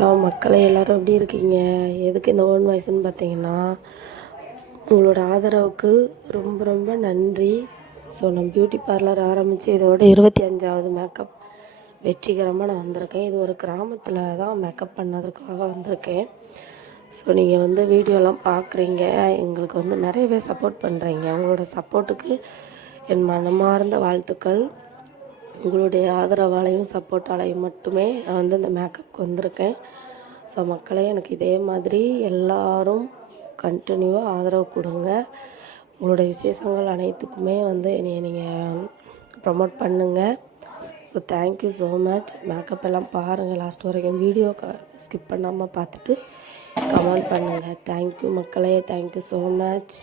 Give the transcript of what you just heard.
Hello மக்களே, எல்லோரும் எப்படி இருக்கீங்க? எதுக்கு இந்த ஓன் வாய்ஸ்ன்னு பார்த்தீங்கன்னா, உங்களோட ஆதரவுக்கு ரொம்ப ரொம்ப நன்றி. ஸோ நம்ம பியூட்டி பார்லர் ஆரம்பித்து இதோட 25வது மேக்கப் வெற்றிகரமாக நான் வந்திருக்கேன். இது ஒரு கிராமத்தில் தான் மேக்கப் பண்ணதுக்காக வந்திருக்கேன். ஸோ நீங்கள் வந்து வீடியோலாம் பார்க்குறீங்க, எங்களுக்கு வந்து நிறையவே சப்போர்ட் பண்ணுறீங்க. உங்களோட சப்போர்ட்டுக்கு என் மனமார்ந்த வாழ்த்துக்கள். உங்களுடைய ஆதரவாலையும் சப்போர்ட்டாலையும் மட்டுமே நான் வந்து இந்த மேக்கப்புக்கு வந்திருக்கேன். ஸோ மக்களே, எனக்கு இதே மாதிரி எல்லோரும் கண்டினியூவாக ஆதரவு கொடுங்க. உங்களுடைய விசேஷங்கள் அனைத்துக்குமே வந்து என்னை நீங்கள் ப்ரமோட் பண்ணுங்கள். So thank you so much. Makeup எல்லாம் பாருங்கள், லாஸ்ட் வரைக்கும் வீடியோ ஸ்கிப் பண்ணாமல் பார்த்துட்டு கமெண்ட் பண்ணுங்கள். தேங்க்யூ மக்களே, தேங்க்யூ ஸோ மச்.